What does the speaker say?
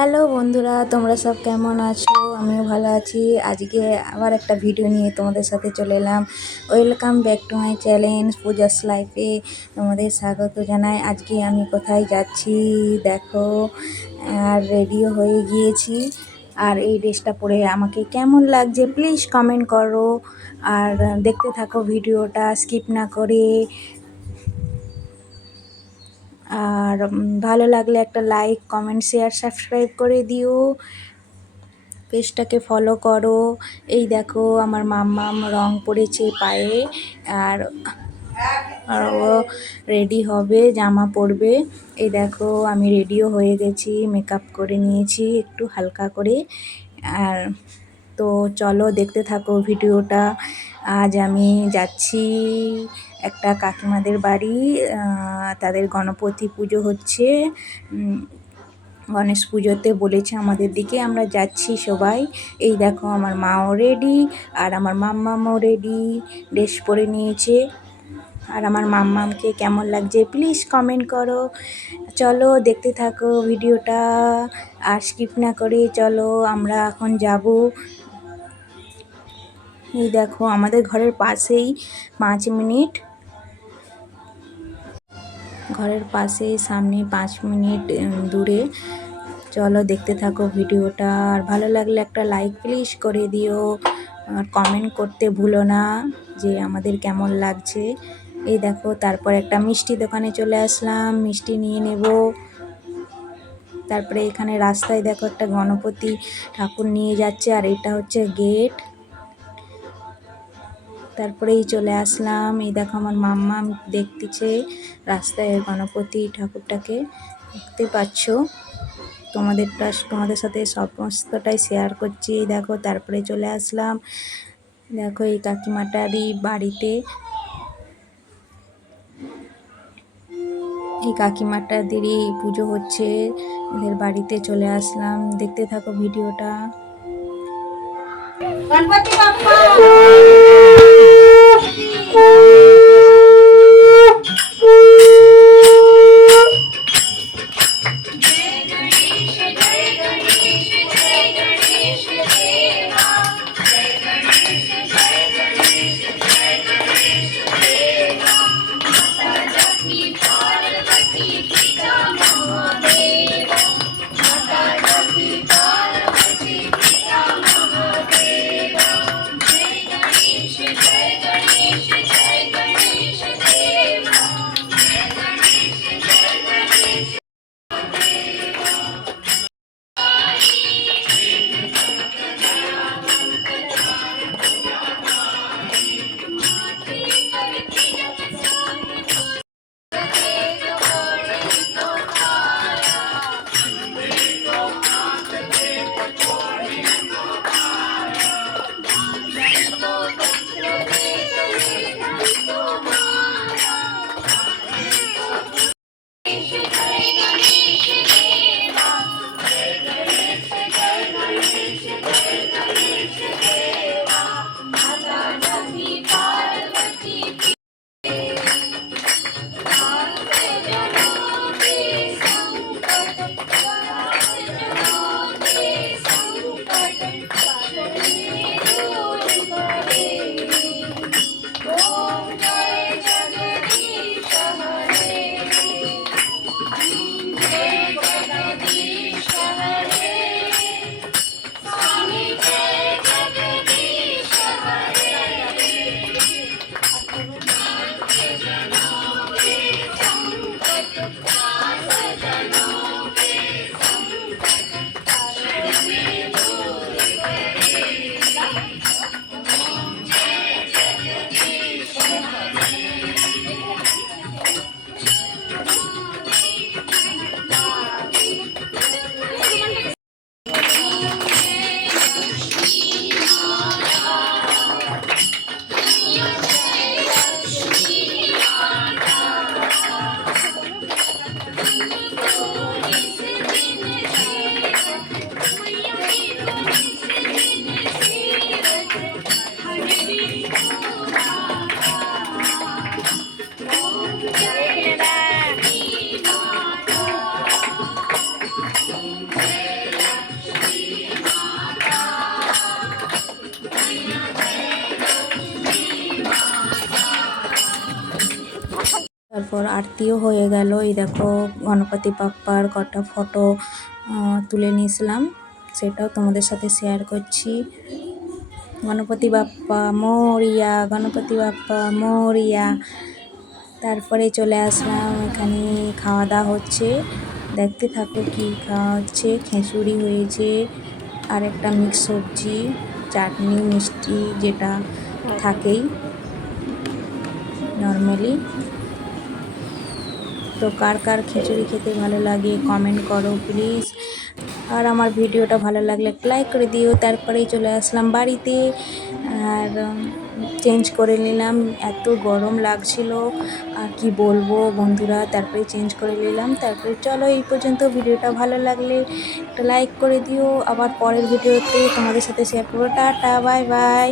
Hello বন্ধুরা, তোমরা সব কেমন আছো? আমিও ভালো আছি। আজকে আবার একটা ভিডিও নিয়ে তোমাদের সাথে চলে এলাম। Welcome back to my challenge Puja's লাইফে তোমাদের স্বাগত জানাই। আজকে আমি কোথায় যাচ্ছি দেখো, আর রেডিও হয়ে গিয়েছি। আর এই ড্রেসটা পরে আমাকে কেমন লাগছে প্লিজ কমেন্ট করো, আর দেখতে থাকো ভিডিওটা স্কিপ না করে। আর ভালো লাগলে একটা লাইক, কমেন্ট, শেয়ার, সাবস্ক্রাইব করে দিও, পেজটাকে ফলো করো। এই দেখো আমার মাম্মাম রং পড়েছে পায়ে, আর ও রেডি হবে, জামা পরবে। এই দেখো আমি রেডিও হয়ে গেছি, মেকআপ করে নিয়েছি একটু হালকা করে। আর তো চলো দেখতে থাকো ভিডিওটা। আজ আমি যাচ্ছি একটা কাকিমাদের বাড়ি, তাদের গণপতি পুজো হচ্ছে। গণেশ পুজোতে বলেছে আমাদের দিকে, আমরা যাচ্ছি সবাই। এই দেখো আমার মাও রেডি, আর আমার মাম্মামও রেডি, ড্রেস পরে নিয়েছে। আর আমার মাম্মামকে কেমন লাগছে প্লিজ কমেন্ট করো। চলো দেখতে থাকো ভিডিওটা, আর স্কিপ না করে চলো আমরা এখন যাব। এই দেখো আমাদের ঘরের পাশেই 5 মিনিট, ঘরের পাশে সামনে 5 মিনিট দূরে। চলো দেখতে থাকো ভিডিওটা, আর ভালো লাগলে একটা লাইক প্লিজ করে দিও, আর কমেন্ট করতে ভুলো না যে আমাদের কেমন লাগছে। এই দেখো তারপর একটা মিষ্টি দোকানে চলে আসলাম, মিষ্টি নিয়ে নেব। তারপরে এখানে রাস্তায় দেখো একটা গণপতি ঠাকুর নিয়ে যাচ্ছে, আর এটা হচ্ছে গেট। তারপরেই চলে আসলাম। এই দেখো আমার মাম্মা দেখতেছে রাস্তায় গণপতি ঠাকুরটাকে, দেখতে পাচ্ছ। তোমাদের সাথে সমস্তটাই শেয়ার করছি। দেখো তারপরে চলে আসলাম, দেখো এই কাকিমাটারই বাড়িতে, এই কাকিমাটাদেরই পুজো হচ্ছে, এদের বাড়িতে চলে আসলাম। দেখতে থাকো ভিডিওটা। গণপতি বাপ্পা তারপর আরতিও হয়ে গেল। এই দেখো গণপতি বাপ্পার কটা ফটো তুলে নিয়েছিলাম, সেটাও তোমাদের সাথে শেয়ার করছি। Ganapati Bappa Moria, Ganapati Bappa Moria. তারপরে চলে আসলাম, এখানে খাওয়া দাওয়া হচ্ছে, দেখতে থাকো কি খাওয়া হচ্ছে। খিচুড়ি হয়েছে, আর একটা মিক্স সবজি, চাটনি, মিষ্টি, যেটা থাকেই নর্মালি। তো কার কার খিচুড়ি খেতে ভালো লাগে কমেন্ট করো প্লিজ। আর আমার ভিডিওটা ভালো লাগলে লাইক করে দিও। তারপরেই চলে আসলাম বাড়িতে, আর চেঞ্জ করে নিলাম, এত গরম লাগছিল আর কি বলবো বন্ধুরা। তারপরে চেঞ্জ করে নিলাম। তারপরে চলো, এই পর্যন্ত। ভিডিওটা ভালো লাগলে একটা লাইক করে দিও। আবার পরের ভিডিওতে তোমাদের সাথে শেয়ার করবো। Tata, bye bye.